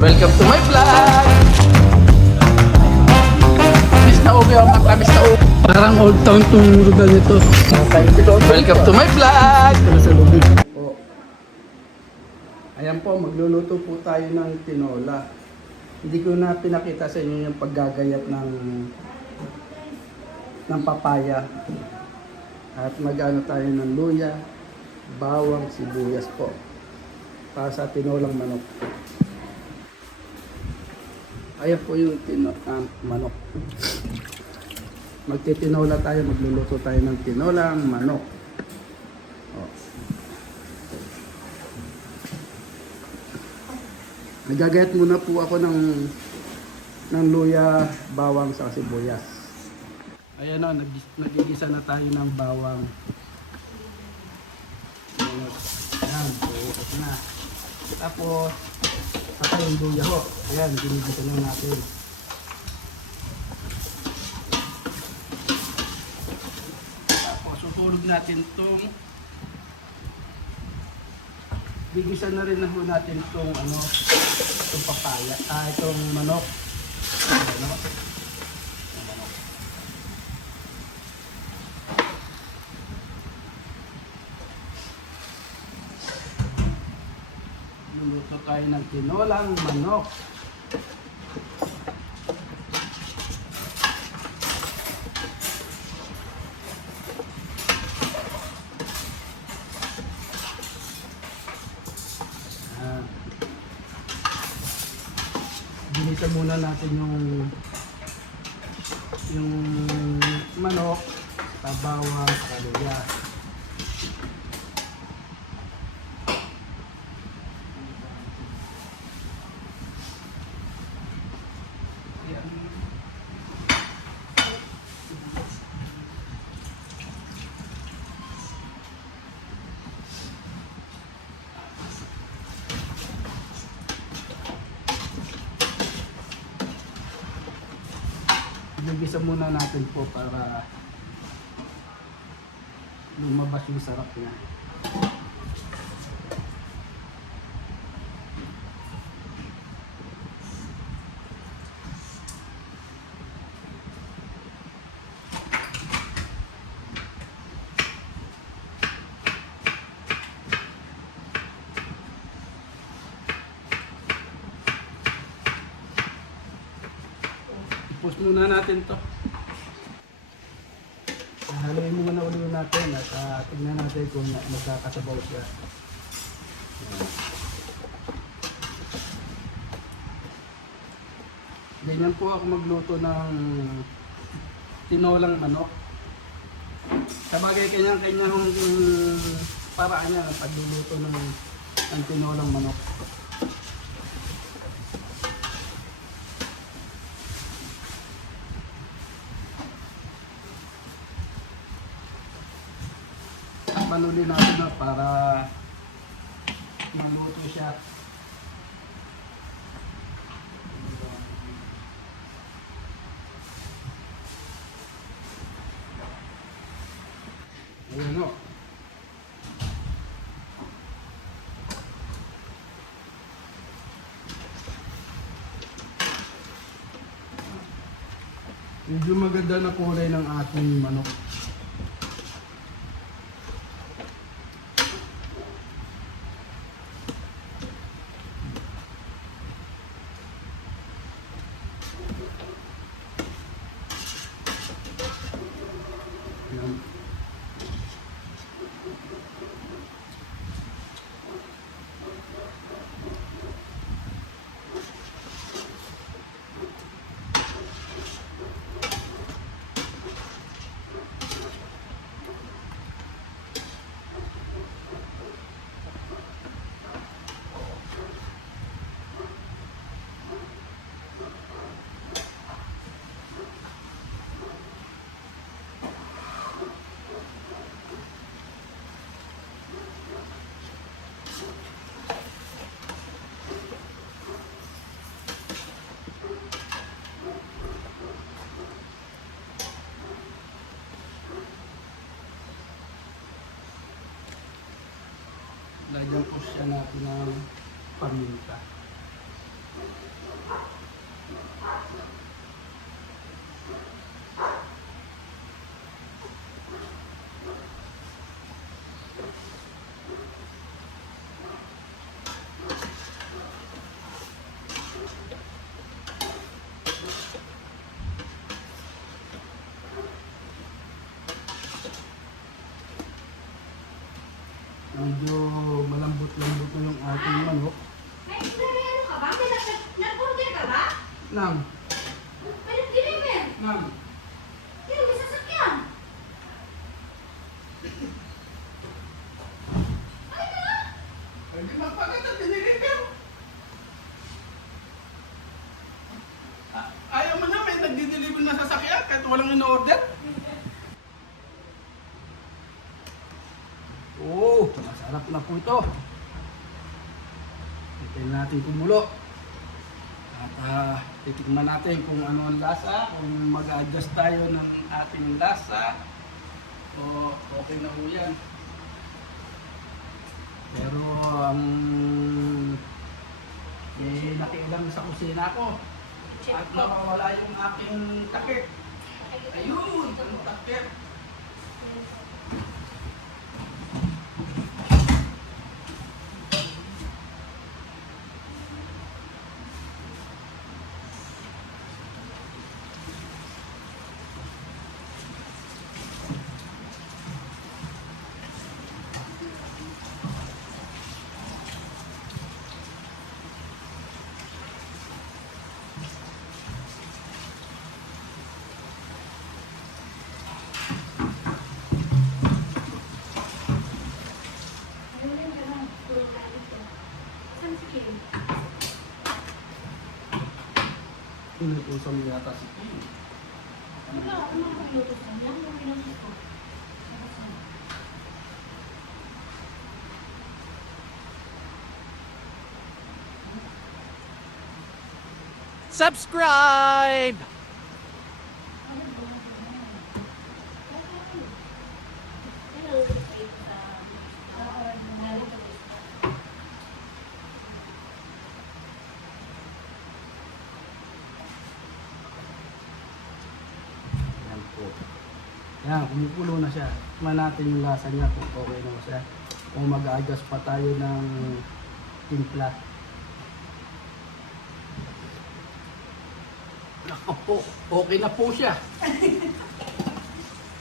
Welcome to my vlog! Miss na ubi ang mata, miss na ubi. Parang old town tong lugar nito. Welcome to my vlog! Po. Ayan po, magluluto po tayo ng tinola. Hindi ko na pinakita sa inyo yung paggagayat ng papaya. At mag-ano tayo ng luya, bawang, sibuyas po. Para sa tinolang manok. Ayan po yung manok. Magtitinola tayo, magluluto tayo ng tinolang manok. Oh. Nagagayat muna po ako ng luya, bawang sa sibuyas. Ayan o, nagigisa na tayo ng bawang. Ayan, puukot na. Tapos, saka yung luya ho. Ayan, ginigisa na natin. Tapos, susulog natin itong gigisa na rin na ho natin itong itong papaya, itong manok. Manok. Luluto tayo ng tinolang manok. Ginisa muna natin yung manok sa bawang, sa luya. Igisa muna natin po para lumabas yung sarap niya. Ipos muna natin to. Haluin muna ulit natin at tingnan natin kung magkakasabaw siya. Ganyan po ako magluto ng tinolang manok. Sabagay kanyang paraan niya ng pagluluto ng tinolang manok. Manuli natin na para maluto siya. Ayan o. Medyo maganda na kulay ng ating manok. Lagyan po siya natin ng paminta. Medyo malambot-lambot na yung ating manok. May ano ka ba? May nag-burger ka ba? Nang, May nag-deliver? nang. Sino may sasakyan? Ay na! Hindi magpaganda, diniliver. Ayaw mo na, may nagdi-deliver na sasakyan kahit walang in-order. Oo, masarap na po ito. Hintayin natin kumulo. At titikman natin kung ano ang lasa, kung mag-adjust tayo ng ating lasa. O okay na po yan. Pero ang may nakialam sa kusina ko. At nawawala yung aking takip. Ayun, ang takip. Ayun ka lang. Saan si Kim? Inutusan mo yata si Kim. Wala, ano ang pagluto sa niya? Ano ang pinutos ko? Subscribe! Yan po. Yan, kumukulo na siya. Tingnan natin yung lasa niya kung okay na siya. Kung mag-adjust pa tayo ng timpla. Ako po, okay na po siya.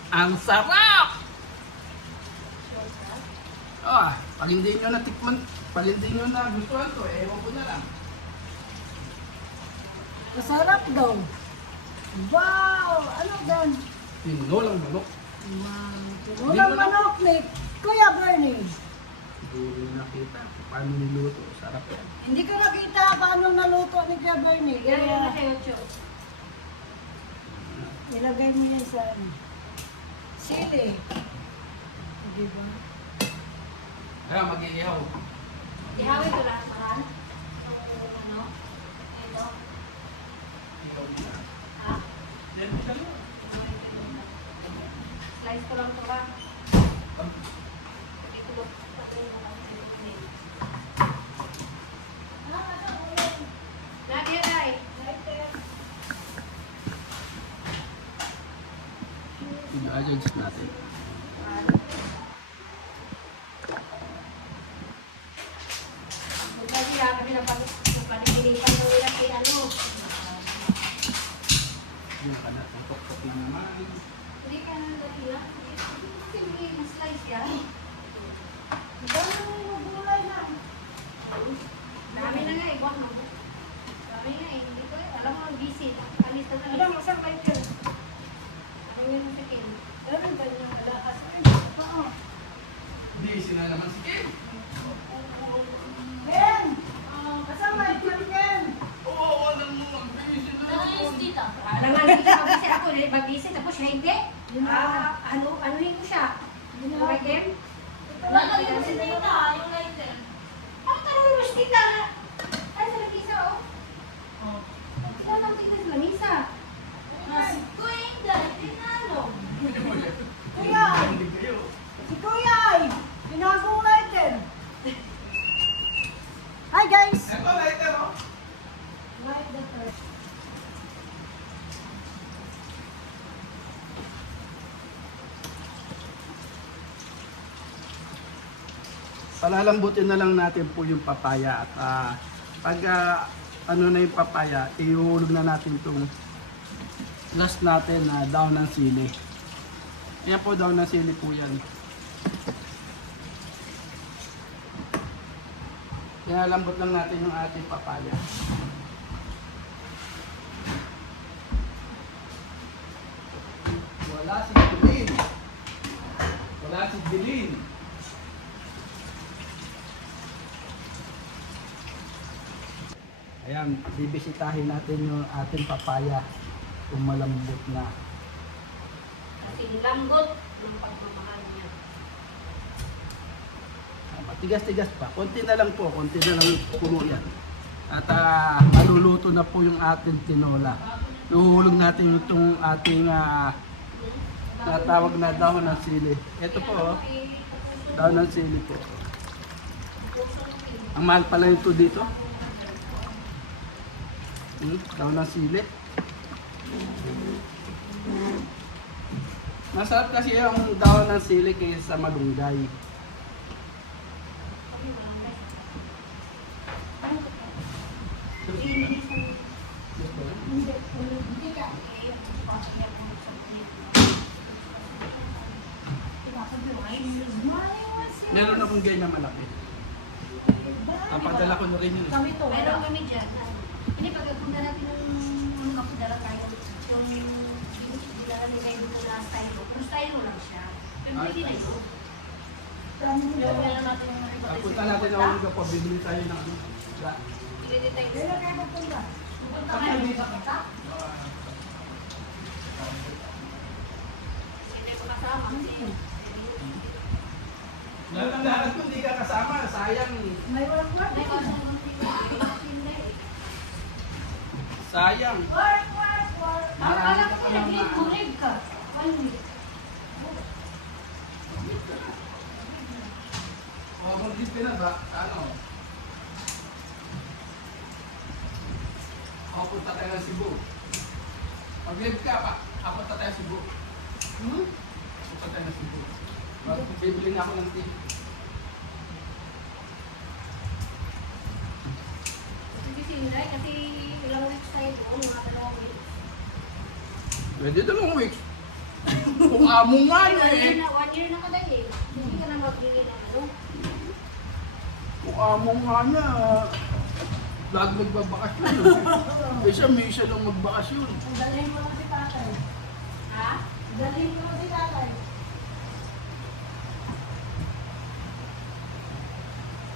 Ang sarap! Pag hindi nyo natikman, pag hindi nyo na gustuhan to, ewan ko na lang. Masarap daw. Wow! Ano dan? Tinolang manok. Wow! Ulang manok ni Kuya Bernie. Hindi nyo nakita kung paano niluto. Sarap yan. Hindi ko nakita paano naluto ni Kuya Bernie. Yan yung Kaya nakayocho. nilagay mo yan sa sili. Di ba? Kaya mag-iihaw. Ihawin ko lang parang. Ano? Ito. Ha? Slice ko lang ito ba? Ito ba? Lagi ay. I-adjust natin. Lagi lang kami ng panigilipan ng nila kay ano. Yung kanatang pokpopin naman. Hindi ka na lagi lang. Kasi may slice yan. Dami mo gulay na. Dami na nga eh. Buwan mo. Dami nga eh. Hindi ko eh. Alam mo, busy. Alis na Alam alis. mo, saan kayo ka? Ano yun sa akin? Alam mo ba yung alakas? Oo. Busy na naman si Kim. Ben! Kasama yung Ken! Oo, walang busy na naman. Alam nga, hindi ka busy ako. Mag-busy. Tapos siya hindi. Anuhin ko siya. Okay, Kim? Lalagyan mo si Tita, yung lighter. Ang tanong mo si tita. Ay, sa Lanisa, oh. Saan ang tita sa Lanisa? Kuya! Si Kuya ay! Pinagong lighter! Hi guys! Ito, later, oh. Light the palalambutin na lang natin po yung papaya at pag ano na yung papaya, ihulog na natin itong last natin na daon ng sili. Yan po, daon ng sili po yan. Pinalambot lang natin yung ating papaya. Wala si Dilin. Wala si Dilin. Ayan, bibisitahin natin yung ating papaya kung malambot na. Kasi lambot ng pagmamahal niya. Matigas-tigas pa. Konti na lang po, konti na lang puno yan. At maluluto na po yung ating tinola. Nuhulog natin itong ating natawag na dahon ng sili. Ito po, dahon ng sili po. Ang mahal pala ito dito. Dahon ng sili. Masarap kasi yung dahon ng sili kaysa malunggay. Meron akong ganyan malaki. Napadala ko na rin yun. Kami to. Meron kami dyan. Hindi, pagkapunta natin yung kapudala tayo, yung dala nila yung na style ko. Pero style mo lang siya. Pero hindi na ito. Meron natin yung Punta natin na ulit po, bibili tayo ng ano. Hindi tayo. Kailan kayo magpunta? Pupunta kayo. Hindi ko kasama. Lahat ko hindi ka kasama, sayang. May work work. May kasama. Sayang. Work work work. Akala ko nag-leave mo, leave ka. 1 week. O, mag-leave ka na ba? Ano? O, punta tayo ng Cebu. Mag-leave ka pa. Punta tayo ng Cebu. Punta tayo ng Cebu. Bibili na ako ng tea. Kasi sinday, kasi ilang weeks tayo doon, mga 2 weeks. Pwede 2 weeks. Kung amo nga na eh. 1 year na kada eh. Hindi ka na magbili ng ano. Kung amo nga na, lagi magbabakasyon. May isa lang magbakasyon. Dalhin mo lang si tatay. Ha? Dalhin mo lang si tatay.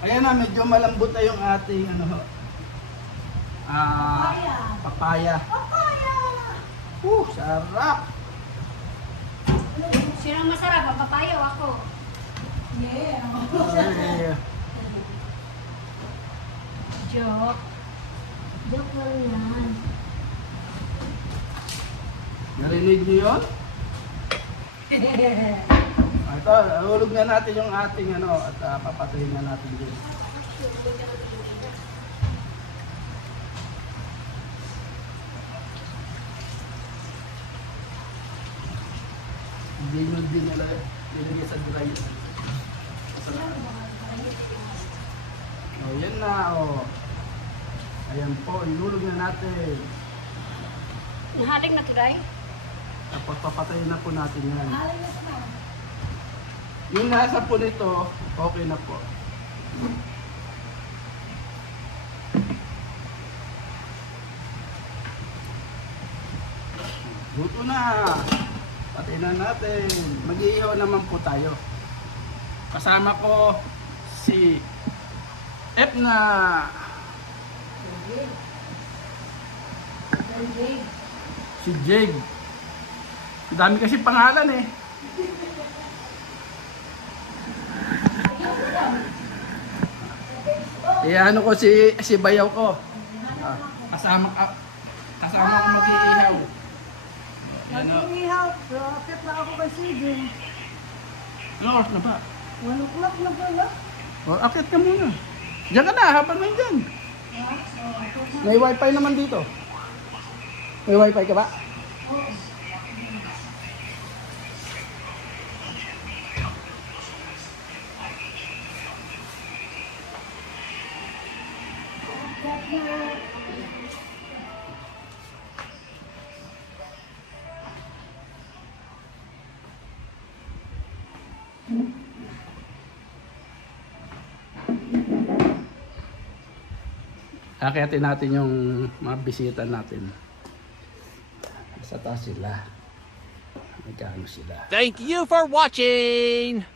Ayan na, medyo malambot na yung ating ano, papaya. Papaya! Sarap! Sino ang masarap? Ang papaya o ako? Yeah. Ay, Joke. Joke lang yan. narinig niyo yun? Ito, hulog na natin yung ating ano, at papatayin na natin din. Hindi nyo din nila ilagay sa dry. O, yan na, o. Ayan po, ihulog na natin. Nahalik na tuloy? Tapos papatayin na po natin yan. Alayos na. Yung nasa po nito, okay na po. Luto na. Patayin na natin. Mag-iihaw naman po tayo. Kasama ko si Epna. Si Jake. Dami kasi pangalan eh. Ano ko si bayaw ko. Kasama ko mag-iihaw. Ano? Mag-ihaw. So, akit na ako kay CJ. Ano oras na ba? 1 o'clock na pala. O, akit ka muna. Diyan ka na, habang may dyan. May wifi naman dito. May wifi ka ba? Akyatin natin yung mga bisita natin. Sa taas sila. Magkano sila? Thank you for watching!